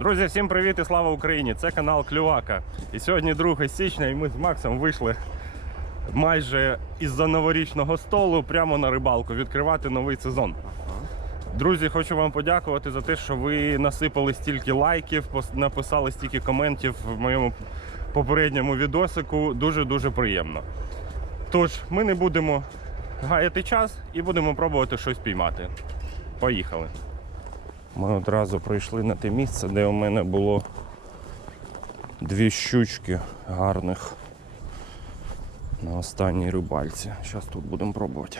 Друзі, всім привіт і слава Україні! Це канал Клювака. І сьогодні 2 січня, і ми з Максом вийшли майже із-за новорічного столу прямо на рибалку відкривати новий сезон. Друзі, хочу вам подякувати за те, що ви насипали стільки лайків, написали стільки коментів в моєму попередньому відосику. Дуже-дуже приємно. Тож, ми не будемо гаяти час і будемо пробувати щось піймати. Поїхали. Ми одразу прийшли на те місце, де у мене було дві щучки гарних на останній рибальці. Зараз тут будемо пробувати.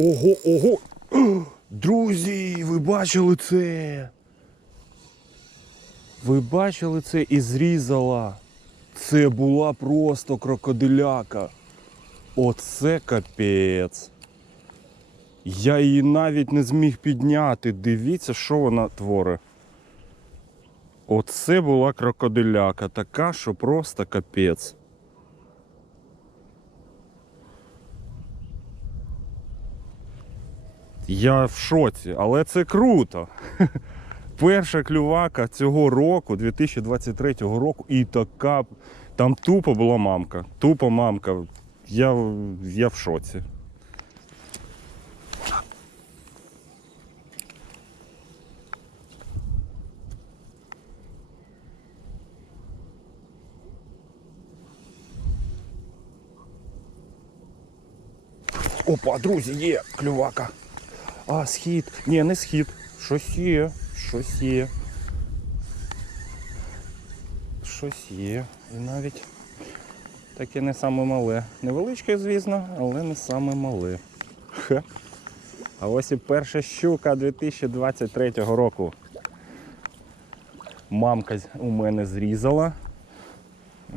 Ого, ого! Друзі, ви бачили це? Ви бачили це і зрізала. Це була просто крокодиляка. Оце капець. Я її навіть не зміг підняти. Дивіться, що вона творить. Оце була крокодиляка, така, що просто капець. Я в шоці, але це круто. Перша клювака цього року, 2023 року, і така. Там тупо була мамка. Тупо мамка. Я, я в шоці. Опа, друзі, є клювака. А, схід. Ні, не схід. Щось є. Щось є. Щось є. І навіть таке не саме мале. Невеличке, звісно, але не саме мале. Хе. А ось і перша щука 2023 року. Мамка у мене зрізала.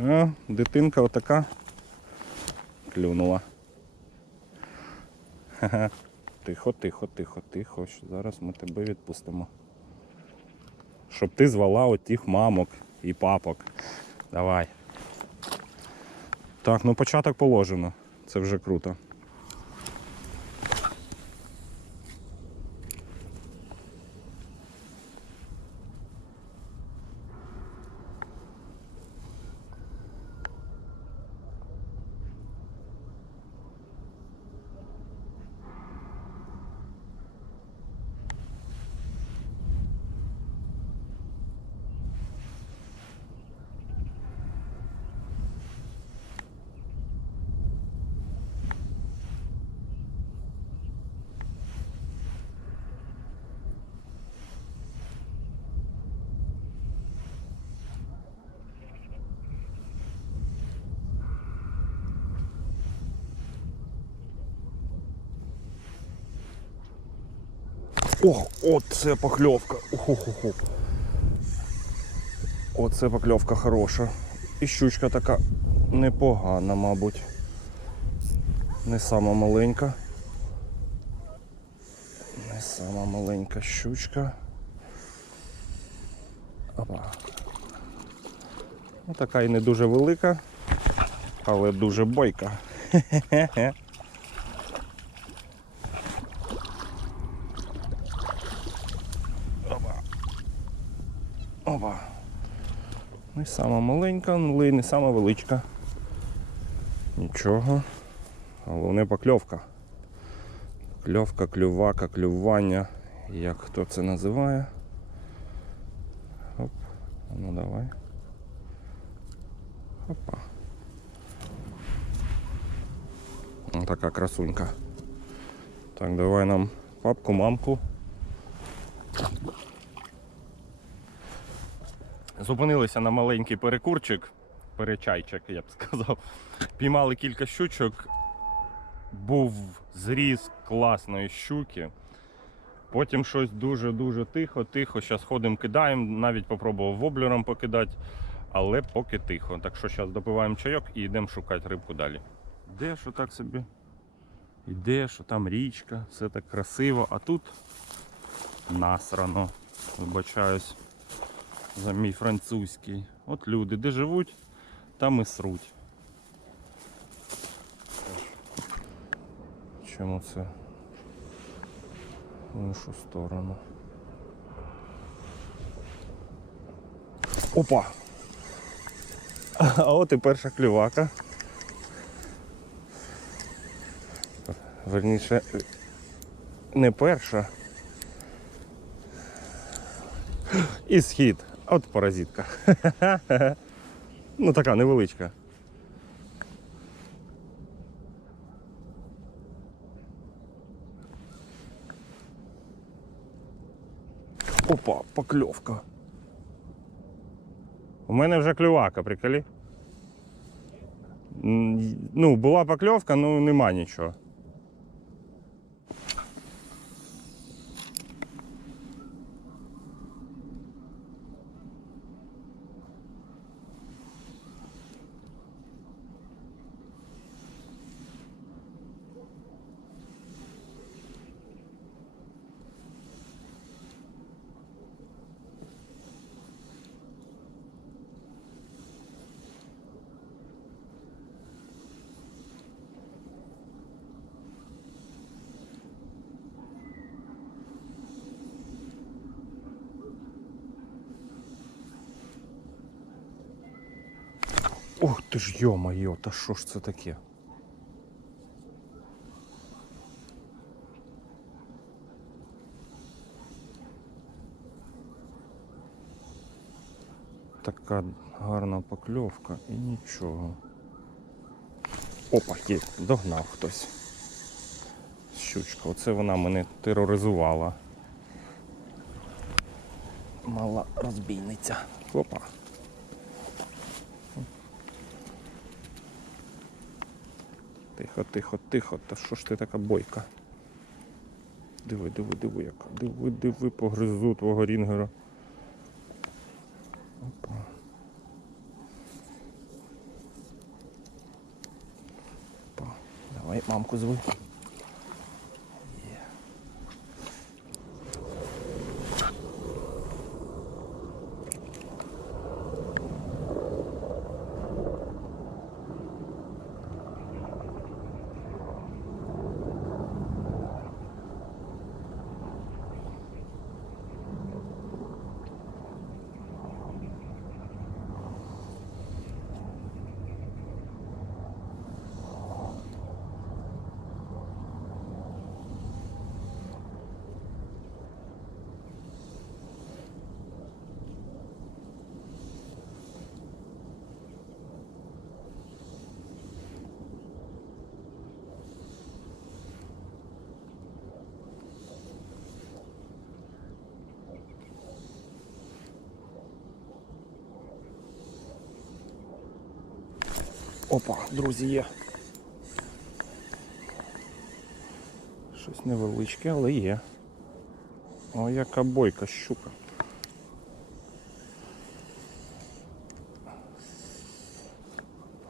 А, дитинка отака клюнула. Ха-ха. Тихо, тихо, тихо, тихо. що Зараз ми тебе відпустимо. Щоб ти звала отих мамок і папок. Давай. Так, ну початок положено. Це вже круто. Ох, оце покльовка. Уху-ху-ху. Оце покльовка хороша. І щучка така непогана, мабуть. Не сама маленька. Не сама маленька щучка. Опа. Ну, така і не дуже велика, але дуже бойка. Хе-хе-хе. Опа. Опа. Не сама маленька, але й не сама величка. Нічого. Головне покльовка. Кльовка, клювака, клювання. Як хто це називає. Оп. Ну давай. Опа. Ось така красунька. Так, давай нам папку, мамку. Зупинилися на маленький перекурчик, перечайчик, я б сказав. Піймали кілька щучок. був зріз класної щуки. Потім щось дуже-дуже тихо, тихо. Зараз ходимо, кидаємо, навіть попробував воблером покидати, але поки тихо. Так що зараз допиваємо чайок і йдемо шукати рибку далі. Де що так собі? Іде, що там річка, все так красиво, а тут насрано. Вибачаюсь за мій французький. От люди, де живуть, там і сруть. Чому це? В іншу сторону. Опа! А от і перша клювака. Верніше, не перша. І схід. От паразитка. Ну така невеличка. Опа, покльовка. У мене вже клювака, приколі. Ну, була покльовка, ну нема нічого. Ох ти ж йо-моє, та що ж це таке? Така гарна покльовка і нічого. Опа, є, догнав хтось. Щучка, оце вона мене тероризувала. Мала розбійниця. Опа. Тихо, тихо, тихо. Та що ж ти така бойка? Диви, диви, диви, яка. Диви, диви, погризу твого рінгера. Опа. Опа. Давай мамку зви. Опа, друзі, є. Щось невеличке, але є. О, яка бойка щука.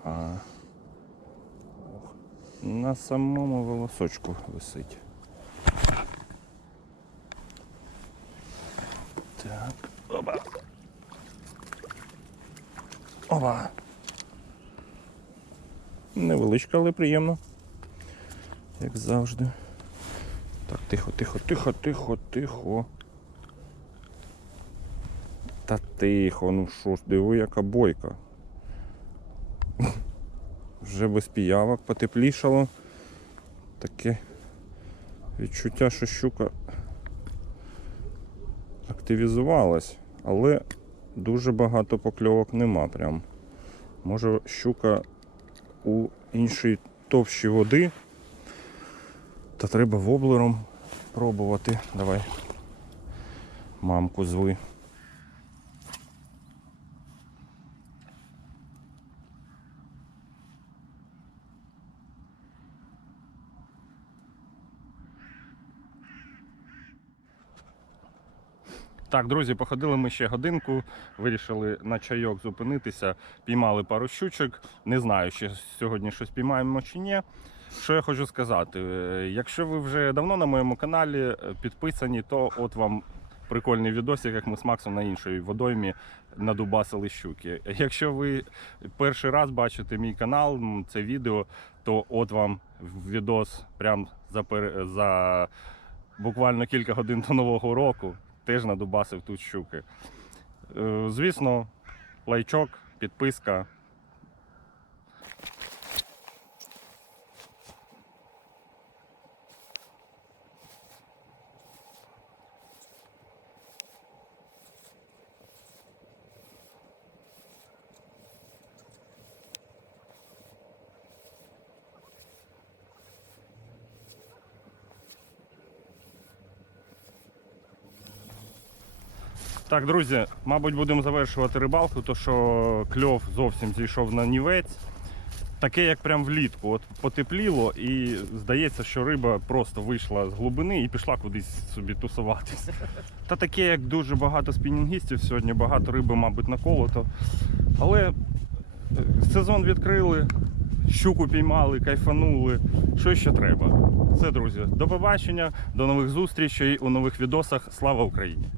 А. Ох, На самому волосочку висить. Так. Опа. Опа. Невеличка, але приємно. Як завжди. Так, тихо, тихо, тихо, тихо, тихо. Та тихо, ну що ж, диви, яка бойка. Вже без піявок потеплішало. Таке відчуття, що щука активізувалась, але дуже багато покльовок нема прям. Може щука у іншій товщі води. Та треба воблером пробувати. Давай. Мамку зви. Так, друзі, походили ми ще годинку, вирішили на чайок зупинитися, піймали пару щучок. Не знаю, чи сьогодні щось піймаємо чи ні. Що я хочу сказати? Е, Якщо ви вже давно на моєму каналі е, підписані, то от вам прикольний відосик, як ми з Максом на іншій водоймі надубасили щуки. Якщо ви перший раз бачите мій канал, це відео, то от вам відос прям за, за буквально кілька годин до Нового року теж надубасив тут щуки. Е, Звісно, лайчок, підписка. Так, друзі, мабуть, будемо завершувати рибалку, то що кльов зовсім зійшов на нівець. Таке, як прям влітку. От потепліло, і здається, що риба просто вийшла з глибини і пішла кудись собі тусуватись. Та таке, як дуже багато спінінгістів сьогодні, багато риби, мабуть, наколото. Але е, сезон відкрили, щуку піймали, кайфанули. Що ще треба? Все, друзі, до побачення, до нових зустрічей у нових відосах. Слава Україні!